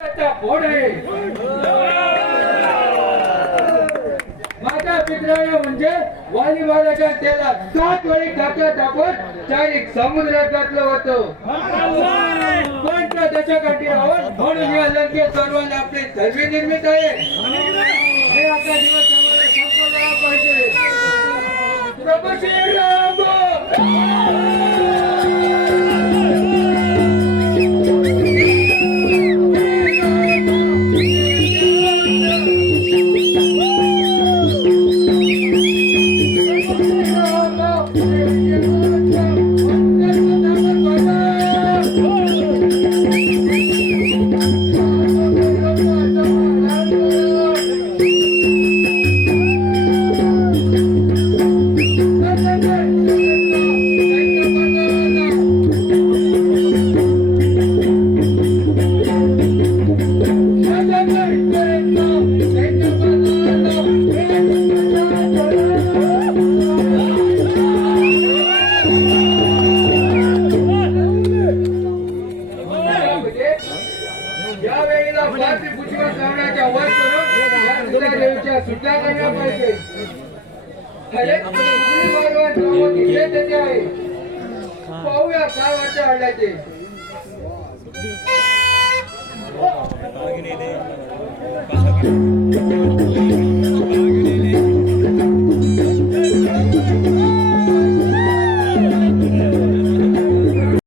माझ्या पित्राने म्हणजे वालीबालाच्या त्याला 7 वेळी काका टाकून चारिक समुद्रात घातलं होतं. पण त्या दशकाठी राहून म्हणून या लंकेत सर्वांना आपले धर्मी निर्मित आहे. हे आता दिवस आम्हाला संपवला पाहिजे. प्रभू श्रीराम सुद्धा करण्या पाहिजे. पाहूया काय वाटतं हल्ल्याचे. Thank you.